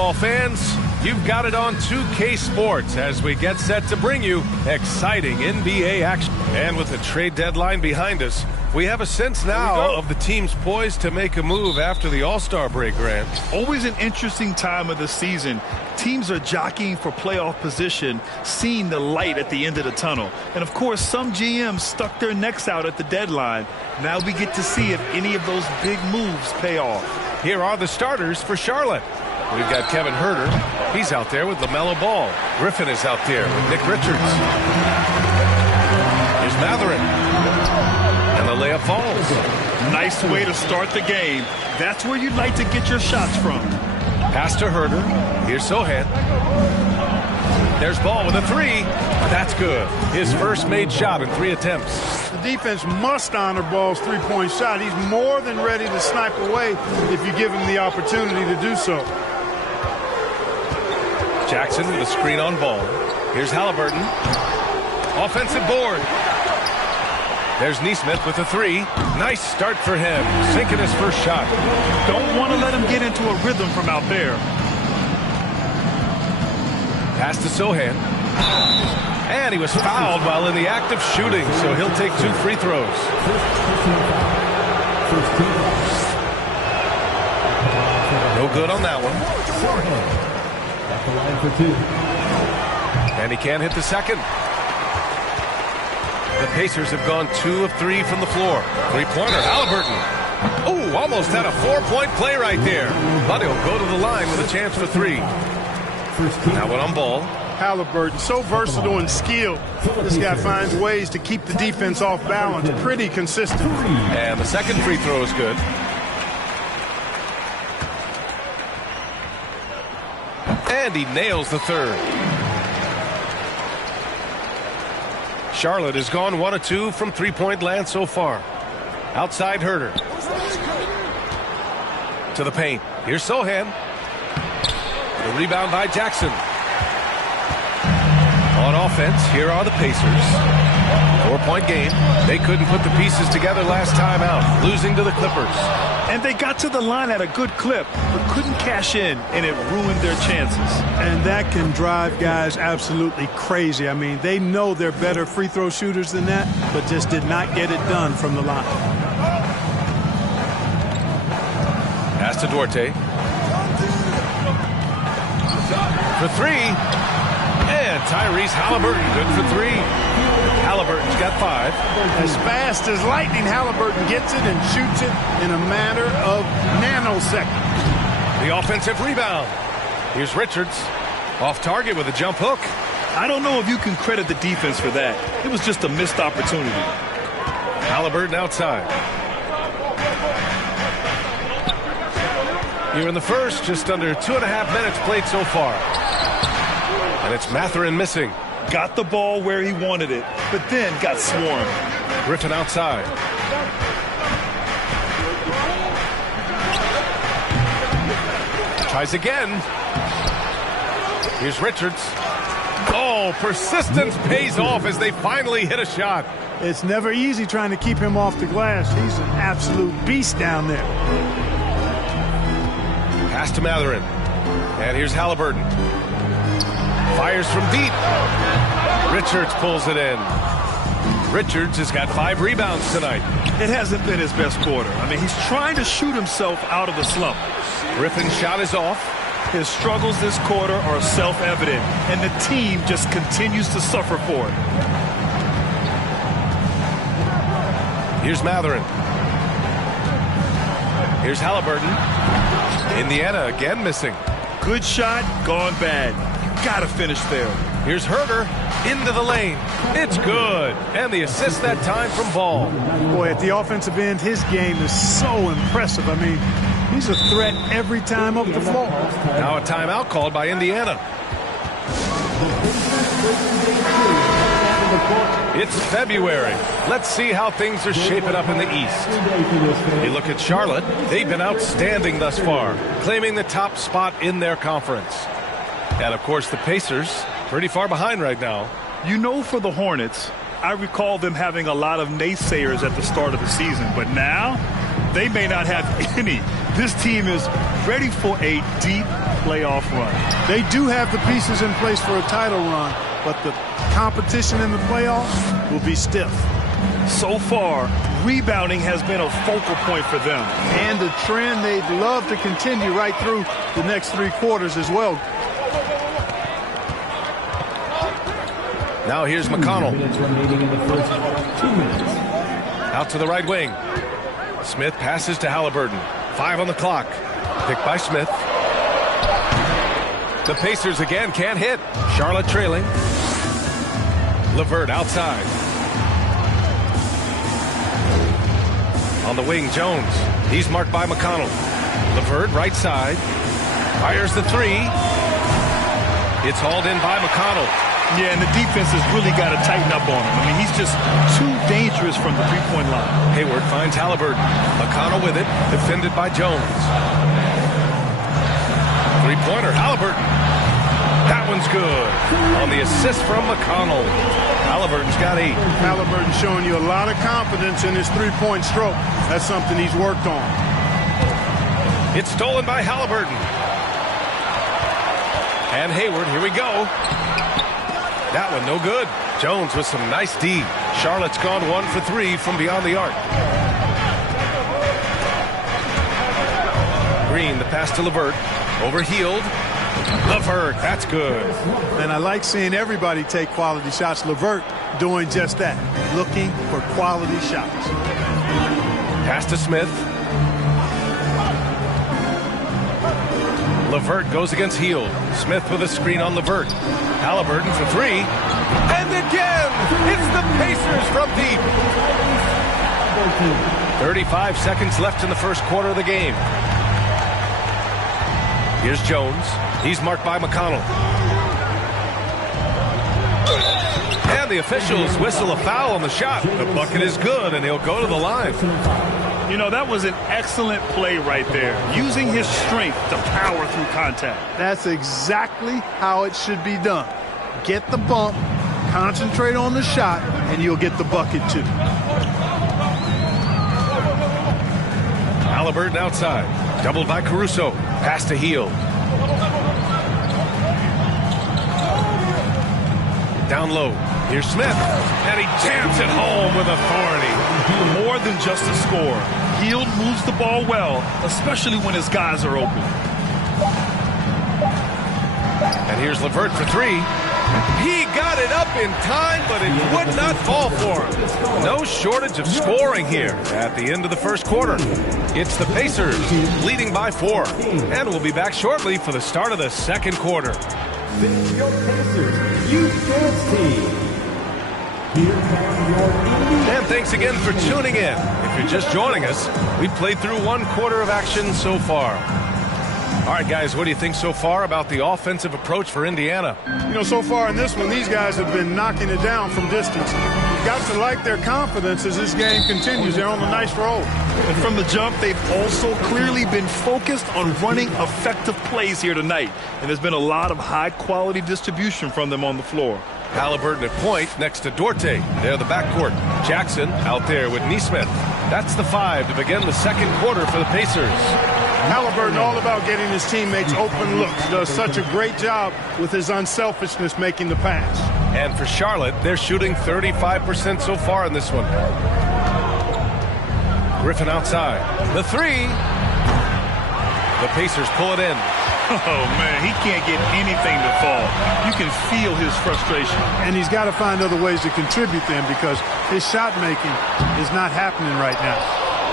basketball fans, you've got it on 2K Sports as we get set to bring you exciting NBA action. And with the trade deadline behind us, we have a sense now of the teams poised to make a move after the All-Star break, Grant. Always an interesting time of the season. Teams are jockeying for playoff position, seeing the light at the end of the tunnel. And, of course, some GMs stuck their necks out at the deadline. Now we get to see if any of those big moves pay off. Here are the starters for Charlotte. We've got Kevin Huerter. He's out there with LaMelo Ball. Griffin is out there with Nick Richards. Here's Mathurin. And the layup falls. Nice way to start the game. That's where you'd like to get your shots from. Pass to Huerter. Here's Sochan. There's Ball with a three. That's good. His first made shot in 3 attempts. The defense must honor Ball's three-point shot. He's more than ready to snipe away if you give him the opportunity to do so. Jackson with a screen on Ball. Here's Halliburton. Offensive board. There's Nesmith with a three. Nice start for him. Sinking his first shot. Don't want to let him get into a rhythm from out there. Pass to Sochan. And he was fouled while in the act of shooting, so he'll take 2 free throws. No good on that one. And he can't hit the second. The Pacers have gone 2 of 3 from the floor. Three-pointer, Halliburton. Oh, almost had a 4-point play right there. But he'll go to the line with a chance for 3. Now one on Ball. Halliburton, so versatile and skilled. This guy finds ways to keep the defense off balance. Pretty consistent. And the second free throw is good. And he nails the third. Charlotte has gone 1 of 2 from three-point land so far. Outside Huerter. To the paint. Here's Sochan. The rebound by Jackson. On offense, here are the Pacers. 4-point game. They couldn't put the pieces together last time out, losing to the Clippers. And they got to the line at a good clip, but couldn't cash in, and it ruined their chances. And that can drive guys absolutely crazy. I mean, they know they're better free throw shooters than that, but just did not get it done from the line. Pass to Duarte. For 3. And Tyrese Halliburton, good for 3. Halliburton's got 5. As fast as lightning, Halliburton gets it and shoots it in a matter of nanoseconds. The offensive rebound. Here's Richards. Off target with a jump hook. I don't know if you can credit the defense for that. It was just a missed opportunity. Halliburton outside. Here in the first, just under 2.5 minutes played so far. And it's Mathurin missing. Got the ball where he wanted it, but then got swarmed. Griffin outside. Tries again. Here's Richards. Oh, persistence pays off as they finally hit a shot. It's never easy trying to keep him off the glass. He's an absolute beast down there. Pass to Mathurin. And here's Halliburton. Fires from deep. Richards pulls it in. Richards has got 5 rebounds tonight. It hasn't been his best quarter. I mean, he's trying to shoot himself out of the slump. Griffin's shot is off. His struggles this quarter are self-evident, and the team just continues to suffer for it. Here's Mathurin. Here's Halliburton. Indiana again missing. Good shot, gone bad. Got to finish there. Here's Huerter into the lane. It's good. And the assist that time from Ball. Boy, at the offensive end, his game is so impressive. I mean, he's a threat every time up the floor. Now a timeout called by Indiana. It's February. Let's see how things are shaping up in the East. You look at Charlotte. They've been outstanding thus far, claiming the top spot in their conference. And, of course, the Pacers, pretty far behind right now. You know, for the Hornets, I recall them having a lot of naysayers at the start of the season. But now, they may not have any. This team is ready for a deep playoff run. They do have the pieces in place for a title run, but the competition in the playoffs will be stiff. So far, rebounding has been a focal point for them. And a trend they'd love to continue right through the next 3 quarters as well. Now here's McConnell. Out to the right wing. Smith passes to Halliburton. 5 on the clock. Picked by Smith. The Pacers again can't hit. Charlotte trailing. LeVert outside. On the wing, Jones. He's marked by McConnell. LeVert right side. Fires the 3. It's hauled in by McConnell. Yeah, and the defense has really got to tighten up on him. I mean, he's just too dangerous from the three-point line. Hayward finds Halliburton. McConnell with it, defended by Jones. Three-pointer, Halliburton. That one's good. On the assist from McConnell. Halliburton's got 8. Halliburton showing you a lot of confidence in his three-point stroke. That's something he's worked on. It's stolen by Halliburton. And Hayward, here we go. That one no good. Jones with some nice D. Charlotte's gone 1 for 3 from beyond the arc. Green, the pass to LeVert. Overhealed. LeVert, that's good. And I like seeing everybody take quality shots. LeVert doing just that, looking for quality shots. Pass to Smith. LeVert goes against Hield. Smith with a screen on LeVert. Halliburton for 3. And again, it's the Pacers from deep. 35 seconds left in the first quarter of the game. Here's Jones. He's marked by McConnell. And the officials whistle a foul on the shot. The bucket is good, and he'll go to the line. You know, that was an excellent play right there, using his strength to power through contact. That's exactly how it should be done. Get the bump, concentrate on the shot, and you'll get the bucket too. Halliburton outside. Doubled by Caruso. Pass to Hield. Down low. Here's Smith. And he jams it home with authority. More than just a score. Hield moves the ball well, especially when his guys are open. And here's LeVert for 3. He got it up in time, but it would not fall for him. No shortage of scoring here at the end of the first quarter. It's the Pacers leading by 4. And we'll be back shortly for the start of the second quarter. This is your Pacers Youth Dance Team. And thanks again for tuning in. If you're just joining us, we've played through 1 quarter of action so far. All right, guys, what do you think so far about the offensive approach for Indiana? You know, so far in this one, these guys have been knocking it down from distance. You've got to like their confidence as this game continues. They're on a nice roll. And from the jump, they've also clearly been focused on running effective plays here tonight. And there's been a lot of high-quality distribution from them on the floor. Halliburton at point next to Duarte. They're the backcourt. Jackson out there with Nesmith. That's the 5 to begin the second quarter for the Pacers. Halliburton all about getting his teammates open looks. Does such a great job with his unselfishness making the pass. And for Charlotte, they're shooting 35% so far in this one. Griffin outside. The 3. The Pacers pull it in. Oh, man, he can't get anything to fall. You can feel his frustration. And he's got to find other ways to contribute then because his shot making is not happening right now.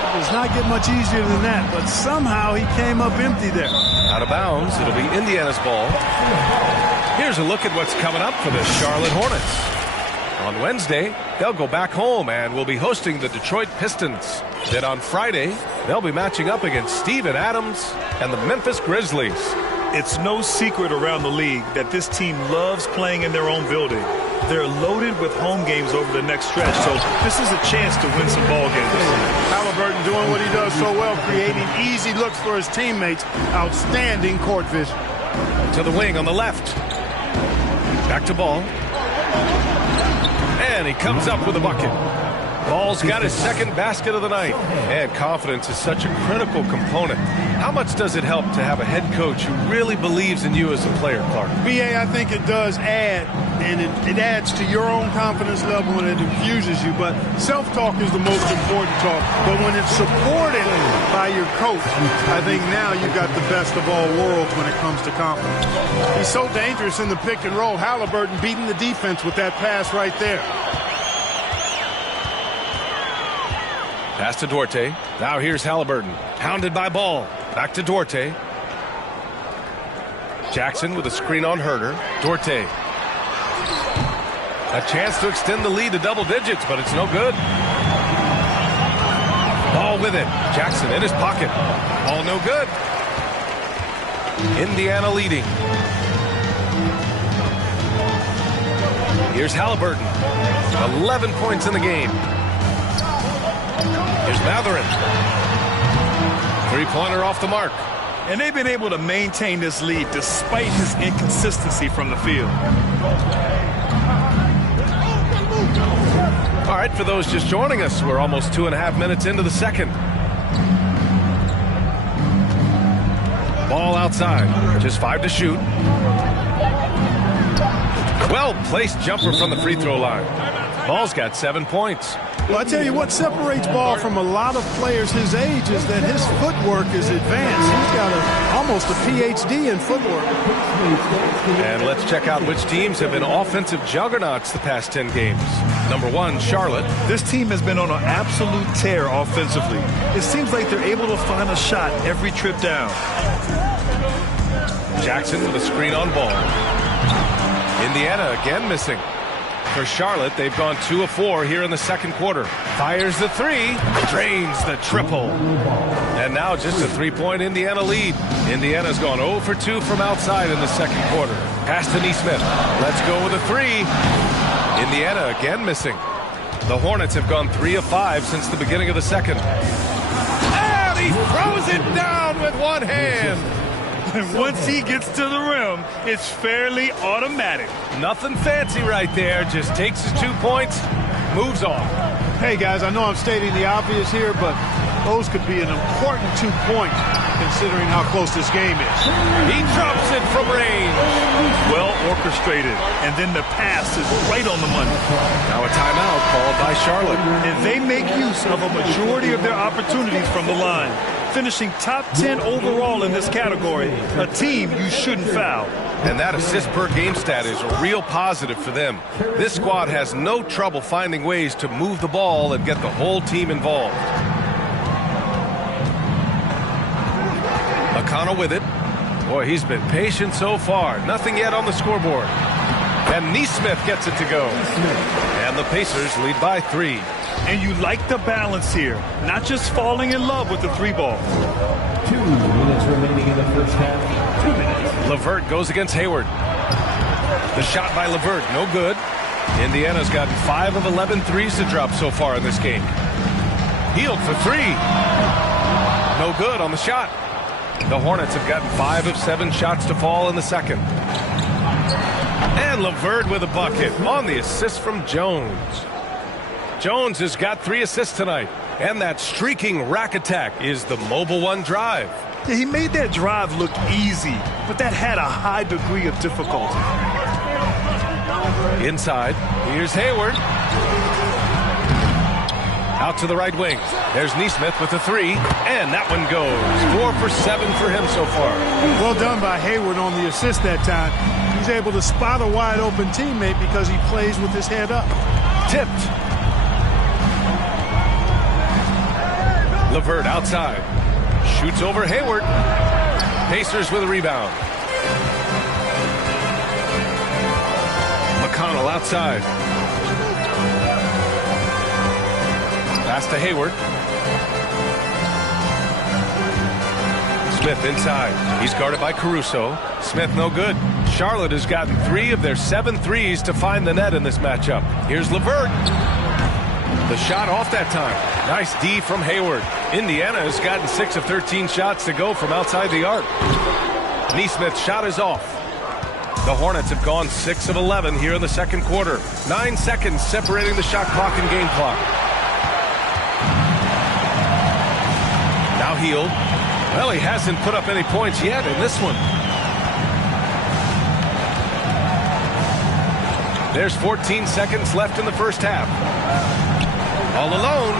It does not get much easier than that, but somehow he came up empty there. Out of bounds. It'll be Indiana's ball. Here's a look at what's coming up for the Charlotte Hornets. On Wednesday, they'll go back home and will be hosting the Detroit Pistons. Then on Friday, they'll be matching up against Steven Adams and the Memphis Grizzlies. It's no secret around the league that this team loves playing in their own building. They're loaded with home games over the next stretch, so this is a chance to win some ball games. Halliburton doing what he does so well, creating easy looks for his teammates. Outstanding court vision. To the wing on the left. Back to Ball. And he comes up with a bucket. Ball's got his second basket of the night. And confidence is such a critical component. How much does it help to have a head coach who really believes in you as a player, Clark? B.A., I think it does add, and it adds to your own confidence level and it infuses you. But self-talk is the most important talk. But when it's supported by your coach, I think now you've got the best of all worlds when it comes to confidence. He's so dangerous in the pick and roll. Halliburton beating the defense with that pass right there. Pass to Duarte. Now here's Halliburton. Hounded by Ball. Back to Duarte. Jackson with a screen on Herter. Duarte. A chance to extend the lead to double digits, but it's no good. Ball with it. Jackson in his pocket. Ball no good. Indiana leading. Here's Halliburton. 11 points in the game. Here's Mathurin. Three-pointer off the mark. And they've been able to maintain this lead despite his inconsistency from the field. All right, for those just joining us, we're almost 2.5 minutes into the second. Ball outside. Just 5 to shoot. Well-placed jumper from the free throw line. Ball's got 7 points. Well, I tell you what separates Ball from a lot of players his age is that his footwork is advanced. He's got almost a PhD in footwork. And let's check out which teams have been offensive juggernauts the past 10 games. Number 1, Charlotte. This team has been on an absolute tear offensively. It seems like they're able to find a shot every trip down. Jackson with a screen on Ball. Indiana again missing. For Charlotte, they've gone 2 of 4 here in the second quarter. Fires the three, drains the triple. And now just a 3-point Indiana lead. Indiana's gone 0 for 2 from outside in the second quarter. Pass to Nesmith. Let's go with a 3. Indiana again missing. The Hornets have gone 3 of 5 since the beginning of the second. And he throws it down with one hand. And once he gets to the rim, it's fairly automatic. Nothing fancy right there. Just takes his 2 points, moves on. Hey, guys, I know I'm stating the obvious here, but those could be an important 2 points considering how close this game is. He drops it from range. Well orchestrated. And then the pass is right on the money. Now a timeout called by Charlotte. And they make use of a majority of their opportunities from the line. Finishing top 10 overall in this category, a team you shouldn't foul. And that assist per game stat is a real positive for them. This squad has no trouble finding ways to move the ball and get the whole team involved. McConnell with it. Boy, he's been patient so far. Nothing yet on the scoreboard. And Nesmith gets it to go. And the Pacers lead by 3. And you like the balance here. Not just falling in love with the 3-ball. 2 minutes remaining in the first half. 2 minutes. LeVert goes against Hayward. The shot by LeVert, no good. Indiana's gotten 5 of 11 threes to drop so far in this game. Hield for 3. No good on the shot. The Hornets have gotten 5 of 7 shots to fall in the second. And LeVert with a bucket on the assist from Jones. Jones has got 3 assists tonight. And that streaking rack attack is the Mobile One drive. Yeah, he made that drive look easy, but that had a high degree of difficulty. Inside, here's Hayward. Out to the right wing. There's Nesmith with a 3, and that one goes. 4 for 7 for him so far. Well done by Hayward on the assist that time. He's able to spot a wide open teammate because he plays with his head up. Tipped. LeVert outside. Shoots over Hayward. Pacers with a rebound. McConnell outside. Pass to Hayward. Smith inside. He's guarded by Caruso. Smith no good. Charlotte has gotten 3 of their 7 threes to find the net in this matchup. Here's LeVert. The shot off that time. Nice D from Hayward. Indiana has gotten 6 of 13 shots to go from outside the arc. Nesmith's shot is off. The Hornets have gone 6 of 11 here in the second quarter. 9 seconds separating the shot clock and game clock. healed. Well, he hasn't put up any points yet in this one. There's 14 seconds left in the first half. All alone.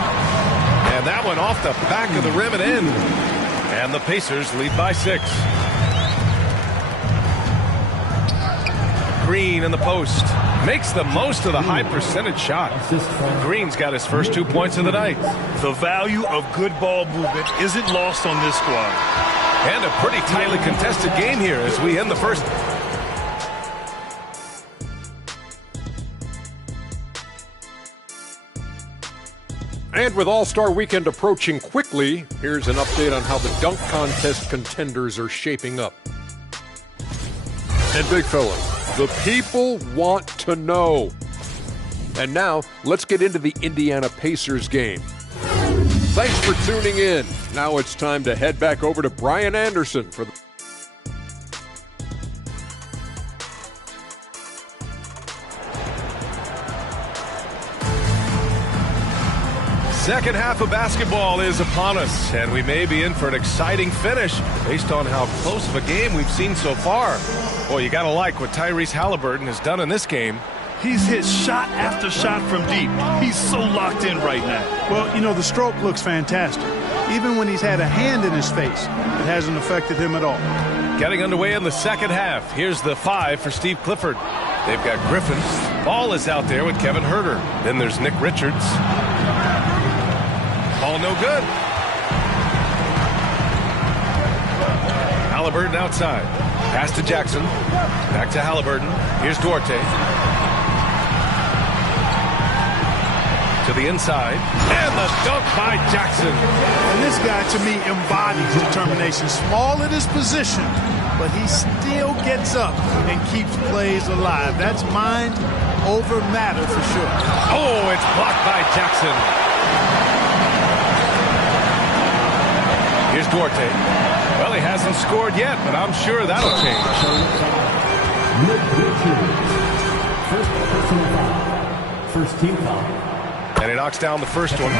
And that one off the back of the rim and in. And the Pacers lead by 6. Green in the post. Makes the most of the high percentage shot. Green's got his first 2 points of the night. The value of good ball movement isn't lost on this squad. And a pretty tightly contested game here as we end the first. And with All-Star Weekend approaching quickly, here's an update on how the dunk contest contenders are shaping up. And big fella, the people want to know. And now, let's get into the Indiana Pacers game. Thanks for tuning in. Now it's time to head back over to Brian Anderson for the second half of basketball is upon us, and we may be in for an exciting finish based on how close of a game we've seen so far. Boy, you gotta like what Tyrese Halliburton has done in this game. He's hit shot after shot from deep. He's so locked in right now. Well, you know, the stroke looks fantastic. Even when he's had a hand in his face, it hasn't affected him at all. Getting underway in the second half. Here's the 5 for Steve Clifford. They've got Griffin. Ball is out there with Kevin Huerter. Then there's Nick Richards. Ball no good. Halliburton outside. Pass to Jackson. Back to Halliburton. Here's Duarte. To the inside. And the dunk by Jackson. And this guy, to me, embodies determination. Small in his position, but he still gets up and keeps plays alive. That's mind over matter for sure. Oh, it's blocked by Jackson. Here's Duarte. Well, he hasn't scored yet, but I'm sure that'll change. First team foul. And he knocks down the first one.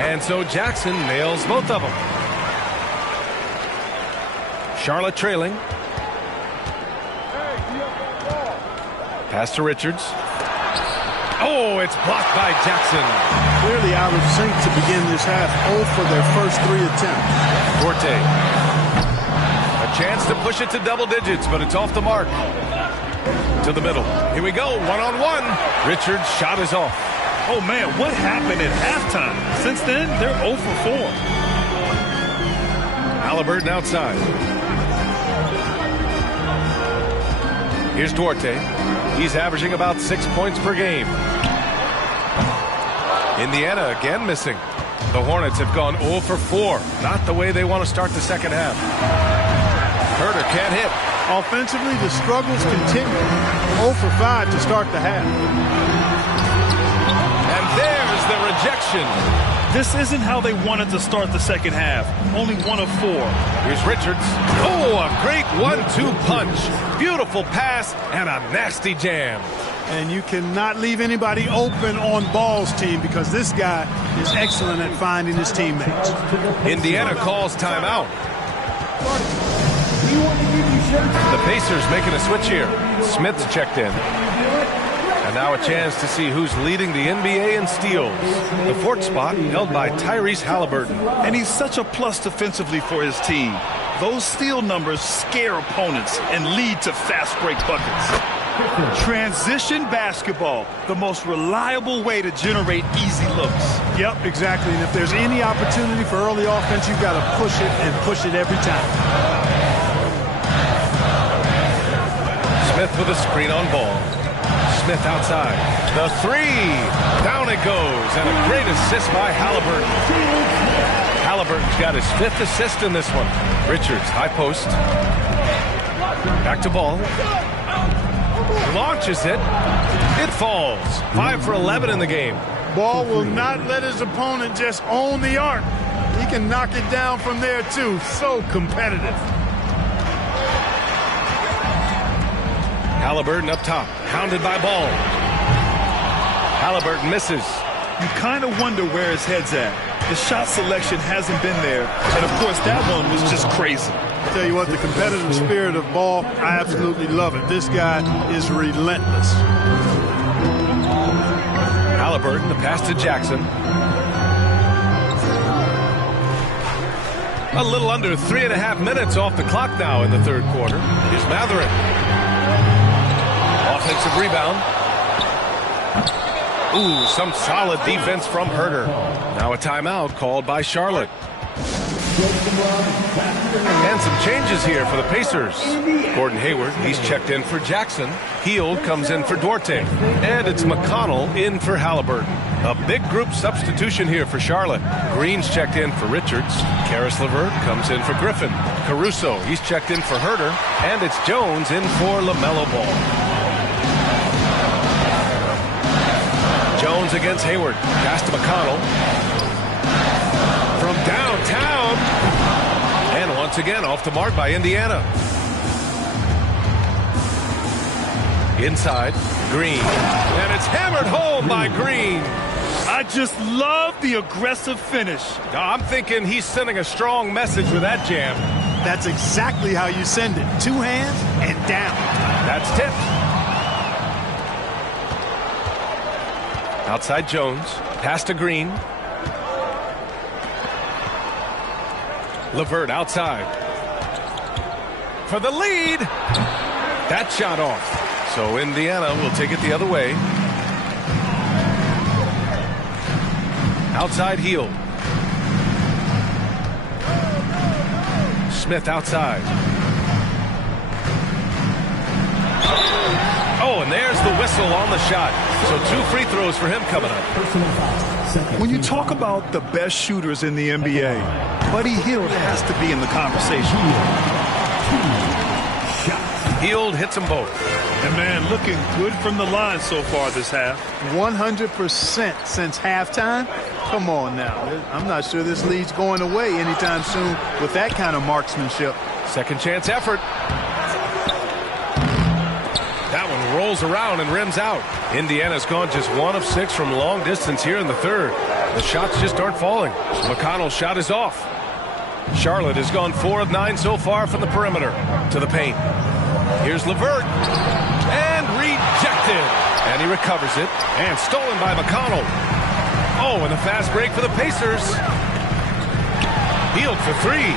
And so Jackson nails both of them. Charlotte trailing. Pass to Richards. Oh, it's blocked by Jackson. Clearly out of sync to begin this half. 0 for their first 3 attempts. Duarte. A chance to push it to double digits, but it's off the mark. To the middle. Here we go, one-on-one. Richards' shot is off. Oh, man, what happened at halftime? Since then, they're 0 for 4. Halliburton outside. Here's Duarte. He's averaging about 6 points per game. Indiana again missing. The Hornets have gone 0 for 4. Not the way they want to start the second half. Huerter can't hit. Offensively, the struggles continue. 0 for 5 to start the half. And there's the rejection. This isn't how they wanted to start the second half. Only 1 of 4. Here's Richards. Oh, a great 1-2 punch. Beautiful pass and a nasty jam. And you cannot leave anybody open on Ball's team because this guy is excellent at finding his teammates. Indiana calls timeout. The Pacers making a switch here. Smith's checked in. And now a chance to see who's leading the NBA in steals. The 4th spot held by Tyrese Halliburton. And he's such a plus defensively for his team. Those steal numbers scare opponents and lead to fast break buckets. Transition basketball, the most reliable way to generate easy looks. Yep, exactly. And if there's any opportunity for early offense, you've got to push it and push it every time. Smith with a screen on Ball. Smith outside. The 3. Down it goes. And a great assist by Halliburton. Halliburton's got his 5th assist in this one. Richards, high post. Back to Ball. Launches it. It falls. 5 for 11 in the game. Ball will not let his opponent just own the arc. He can knock it down from there, too. So competitive. Halliburton up top. Hounded by Ball. Halliburton misses. you kind of wonder where his head's at. The shot selection hasn't been there, and of course that one was just crazy. I tell you what, the competitive spirit of ball, I absolutely love it. This guy is relentless. Halliburton, the pass to Jackson. A little under 3.5 minutes off the clock now in the third quarter. Here's Mathurin. Offensive rebound. Ooh, some solid defense from Herter. Now a timeout called by Charlotte. And some changes here for the Pacers. Gordon Hayward, he's checked in for Jackson. Hield comes in for Duarte. And it's McConnell in for Halliburton. A big group substitution here for Charlotte. Green's checked in for Richards. Karis LeVert comes in for Griffin. Caruso, he's checked in for Herter. And it's Jones in for LaMelo Ball. Jones against Hayward. Pass to McConnell. From downtown. And once again, off the mark by Indiana. Inside, Green. And it's hammered home by Green. I just love the aggressive finish. I'm thinking he's sending a strong message with that jam. That's exactly how you send it. 2 hands and down. That's tipped. Outside Jones. Pass to Green. LeVert outside. For the lead. That shot off. So Indiana will take it the other way. Outside Hield. Smith outside. Oh, and there's the whistle on the shot. So 2 free throws for him coming up. When you talk about the best shooters in the NBA, Buddy Hield has to be in the conversation. Hield hits them both. And man, looking good from the line so far this half. 100% since halftime. Come on now. I'm not sure this lead's going away anytime soon with that kind of marksmanship. Second chance effort. That one rolls around and rims out. Indiana's gone just 1 of 6 from long distance here in the third. The shots just aren't falling. McConnell's shot is off. Charlotte has gone 4 of 9 so far from the perimeter to the paint. Here's LeVert. And rejected. And he recovers it. And stolen by McConnell. Oh, and a fast break for the Pacers. Hield for 3.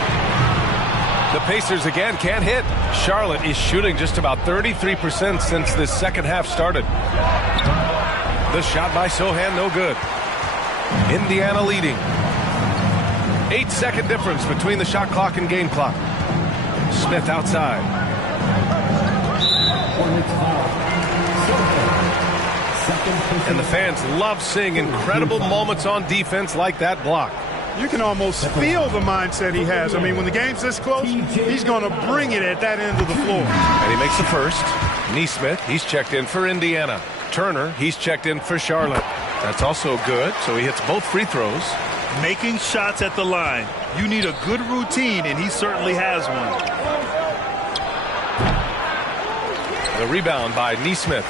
The Pacers again can't hit. Charlotte is shooting just about 33% since this second half started. The shot by Sohan, no good. Indiana leading. 8-second difference between the shot clock and game clock. Smith outside. And the fans love seeing incredible moments on defense like that block. You can almost feel the mindset he has. I mean, when the game's this close, he's going to bring it at that end of the floor. And he makes the first. Nesmith, he's checked in for Indiana. Turner, he's checked in for Charlotte. That's also good, so he hits both free throws. Making shots at the line. You need a good routine, and he certainly has one. The rebound by Nesmith.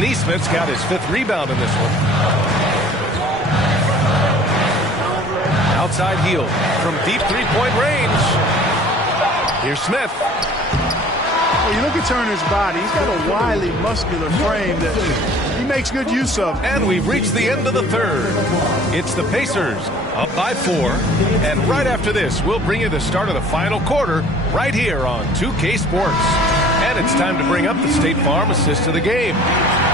Nesmith's got his 5th rebound in this one. Outside Hield from deep 3-point range. Here's Smith. Well, you look at Turner's body. He's got a wily, muscular frame that he makes good use of. And we've reached the end of the third. It's the Pacers up by 4. And right after this, we'll bring you the start of the final quarter right here on 2K Sports. And it's time to bring up the State Farm assist of the game.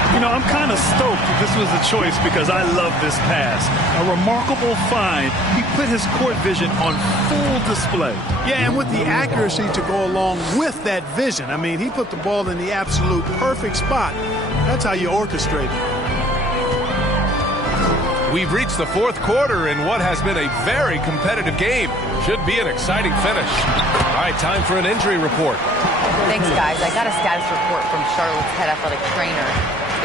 You know, I'm kind of stoked that this was a choice because I love this pass. A remarkable find. He put his court vision on full display. Yeah, and with the accuracy to go along with that vision. I mean, he put the ball in the absolute perfect spot. That's how you orchestrate it. We've reached the 4th quarter in what has been a very competitive game. Should be an exciting finish. All right, time for an injury report. Thanks, guys. I got a status report from Charlotte's head athletic trainer.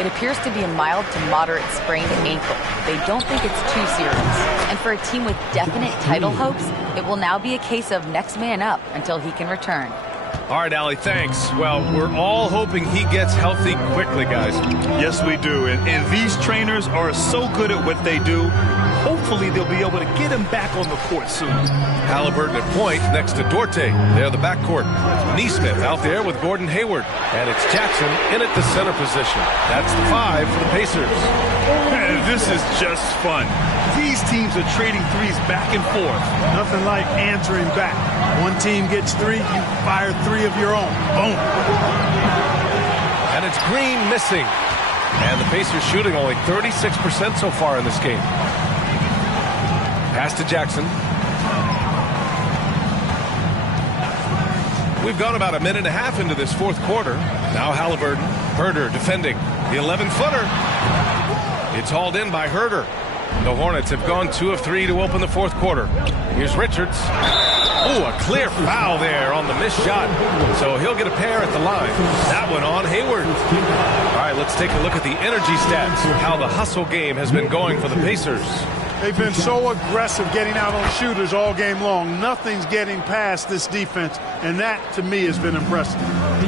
It appears to be a mild to moderate sprained ankle. They don't think it's too serious. And for a team with definite title hopes, it will now be a case of next man up until he can return. All right, Allie, thanks. Well, we're all hoping he gets healthy quickly, guys. Yes, we do. And these trainers are so good at what they do. Hopefully, they'll be able to get him back on the court soon. Halliburton at point next to Duarte. They're the backcourt. Neesmith out there with Gordon Hayward. And it's Jackson in at the center position. That's the 5 for the Pacers. Man, this is just fun. These teams are trading threes back and forth. Nothing like answering back. One team gets 3, you fire 3 of your own. Boom. And it's Green missing. And the Pacers shooting only 36% so far in this game. Pass to Jackson. We've gone about a minute and a half into this fourth quarter. Now Halliburton. Herder defending. The 11-footer. It's hauled in by Herder. The Hornets have gone 2 of 3 to open the fourth quarter. Here's Richards. Oh, a clear foul there on the missed shot. So he'll get a pair at the line. That one on Hayward. All right, let's take a look at the energy stats. How the hustle game has been going for the Pacers. They've been so aggressive getting out on shooters all game long. Nothing's getting past this defense, and that, to me, has been impressive.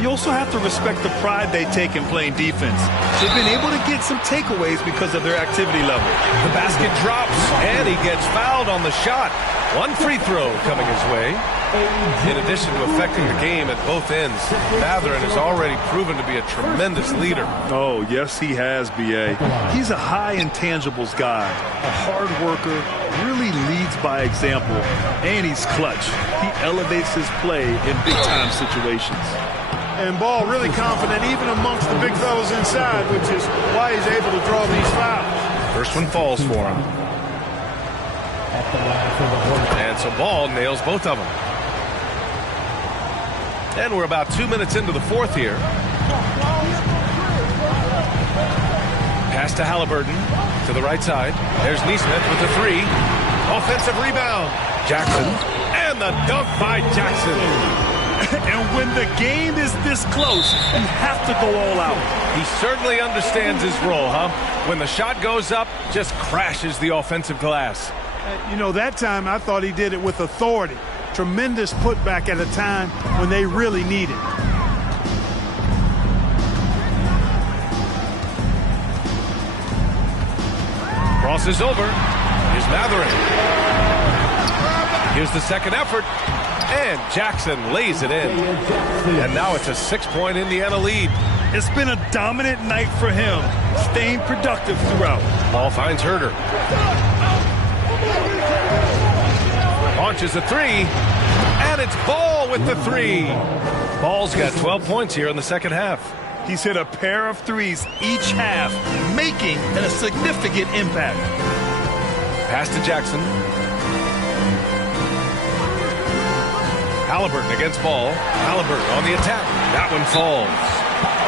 You also have to respect the pride they take in playing defense. They've been able to get some takeaways because of their activity level. The basket drops, and he gets fouled on the shot. One free throw coming his way. In addition to affecting the game at both ends, Mathurin has already proven to be a tremendous leader. Oh, yes, he has, B.A. He's a high intangibles guy, a hard worker, really leads by example, and he's clutch. He elevates his play in big-time situations. And Ball really confident even amongst the big fellas inside, which is why he's able to draw these fouls. First one falls for him. And so Ball nails both of them. And we're about 2 minutes into the fourth here. Pass to Halliburton to the right side. There's Neesmith with the 3. Offensive rebound. Jackson. And the dunk by Jackson. And when the game is this close, you have to go all out. He certainly understands his role, huh? When the shot goes up, just crashes the offensive glass. You know, that time I thought he did it with authority. Tremendous putback at a time when they really need it. Crosses over. Here's Mathurin. Here's the second effort. And Jackson lays it in. And now it's a 6-point Indiana lead. It's been a dominant night for him, staying productive throughout. Ball finds Herder. Launches a 3. And it's Ball with the 3. Ball's got 12 points here in the second half. He's hit a pair of threes each half, making a significant impact. Pass to Jackson. Halliburton against Ball. Halliburton on the attack. That one falls.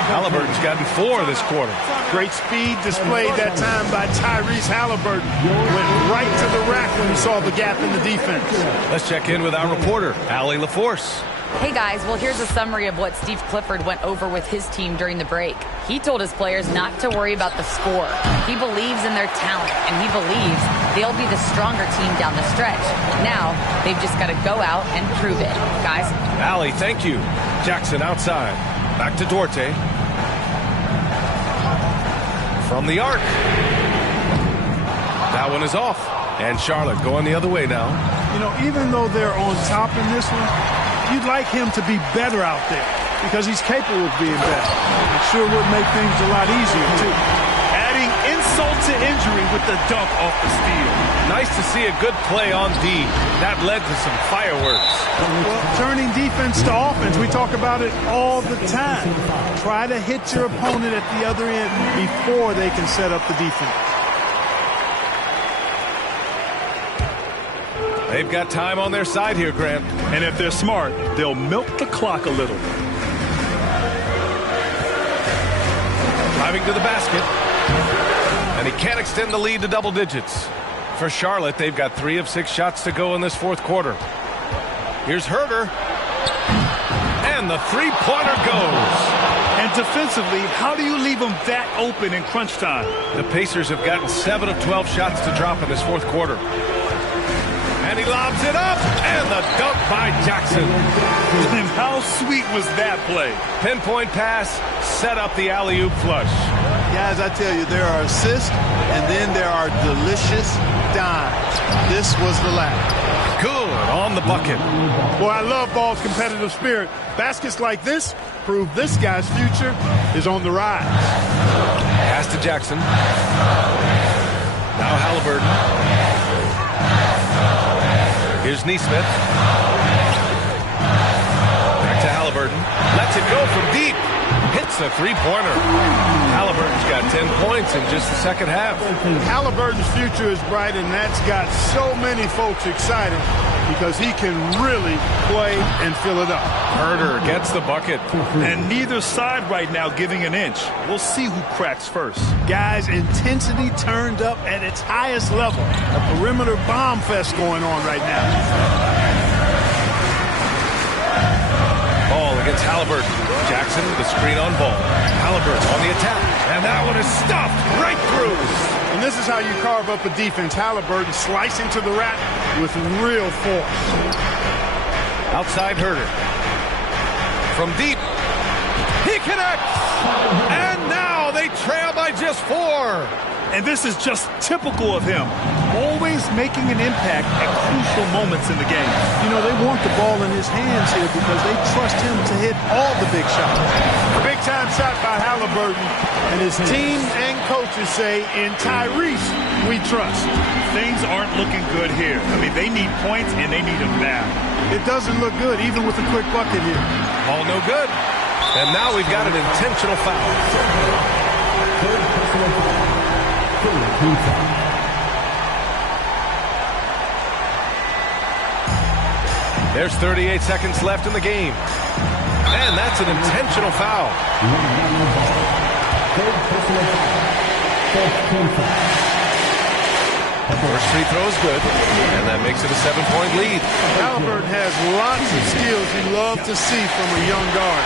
Halliburton's gotten 4 this quarter. Great speed displayed that time by Tyrese Halliburton. Went right to the rack when he saw the gap in the defense. Let's check in with our reporter, Allie LaForce. Hey guys, well here's a summary of what Steve Clifford went over with his team during the break. He told his players not to worry about the score. He believes in their talent, and he believes they'll be the stronger team down the stretch. Now, they've just got to go out and prove it. Guys? Allie, thank you. Jackson outside. Back to Duarte. From the arc. That one is off. And Charlotte going the other way now. You know, even though they're on top in this one, you'd like him to be better out there because he's capable of being better. It sure would make things a lot easier, too. Adding insult to injury with the dunk off the steal. Nice to see a good play on D. That led to some fireworks. Well, turning defense to offense, we talk about it all the time. Try to hit your opponent at the other end before they can set up the defense. They've got time on their side here, Grant. And if they're smart, they'll milk the clock a little. Driving to the basket. And he can't extend the lead to double digits. For Charlotte, they've got 3 of 6 shots to go in this fourth quarter. Here's Herder. And the three-pointer goes. And defensively, how do you leave them that open in crunch time? The Pacers have gotten 7 of 12 shots to drop in this fourth quarter. And And he lobs it up, and the dunk by Jackson. And how sweet was that play? Pinpoint pass, set up the alley-oop flush. Guys, I tell you, there are assists, and then there are delicious dimes. This was the last. Good on the bucket. Boy, I love Ball's competitive spirit. Baskets like this prove this guy's future is on the rise. Pass to Jackson. Now Halliburton. Here's Nesmith. Back to Halliburton. Lets it go from deep. Hits the three-pointer. Halliburton's got 10 points in just the second half. Halliburton's future is bright, and that's got so many folks excited because he can really play and fill it up. Herder gets the bucket. And neither side right now giving an inch. We'll see who cracks first. Guys, intensity turned up at its highest level. A perimeter bomb fest going on right now. Ball against Halliburton. Jackson with the screen on Ball. Halliburton on the attack. And that one is stuffed right through. And this is how you carve up a defense. Halliburton slicing to the rack with real force. Outside Herder. From deep. He connects. And now they trail by just 4. And this is just typical of him. Always making an impact at crucial moments in the game. You know, they want the ball in his hands here because they trust him to hit all the big shots. Big-time shot by Halliburton. And his team and coaches say, in Tyrese, we trust. Things aren't looking good here. I mean, they need points, and they need them now. It doesn't look good, even with a quick bucket here. Ball no good. And now we've got an intentional foul. There's 38 seconds left in the game. And that's an intentional foul. First free throw is good, and that makes it a 7-point lead. Halliburton has lots of skills you love to see from a young guard.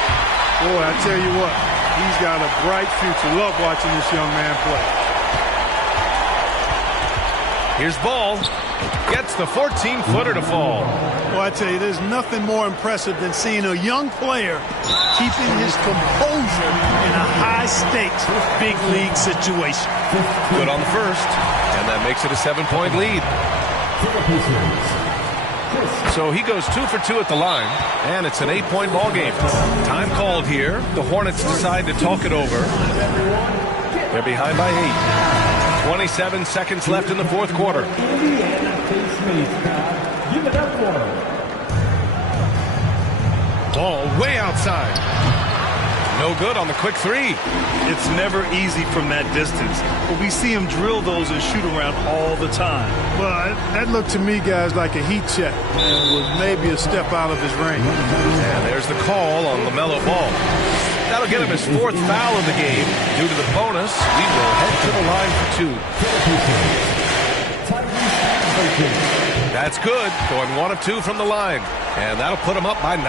Boy, I tell you what, he's got a bright future. Love watching this young man play. Here's Ball. Gets the 14-footer to fall. Well, I tell you, there's nothing more impressive than seeing a young player keeping his composure in a high-stakes, big league situation. Good on the first, and that makes it a 7-point lead. So he goes 2 for 2 at the line, and it's an 8-point ball game. Time called here. The Hornets decide to talk it over. They're behind by 8. 27 seconds left in the fourth quarter. Ball way outside. No good on the quick three. It's never easy from that distance, but we see him drill those and shoot around all the time. Well, that looked to me, guys, like a heat check. With maybe a step out of his range. And there's the call on LaMelo Ball. That'll get him his 4th foul of the game. Due to the bonus, we will head to the line for 2. That's good. Going 1 of 2 from the line. And that'll put him up by 9.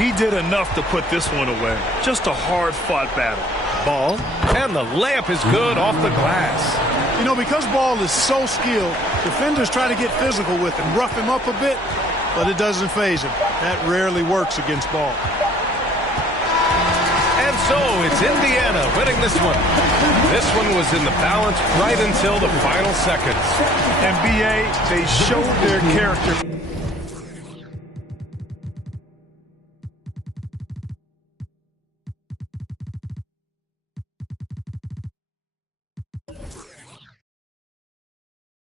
He did enough to put this one away. Just a hard-fought battle. Ball. And the layup is good off the glass. You know, because Ball is so skilled, defenders try to get physical with him, rough him up a bit, but it doesn't faze him. That rarely works against Ball. And so it's Indiana winning this one. This one was in the balance right until the final seconds. And B.A., they showed their character.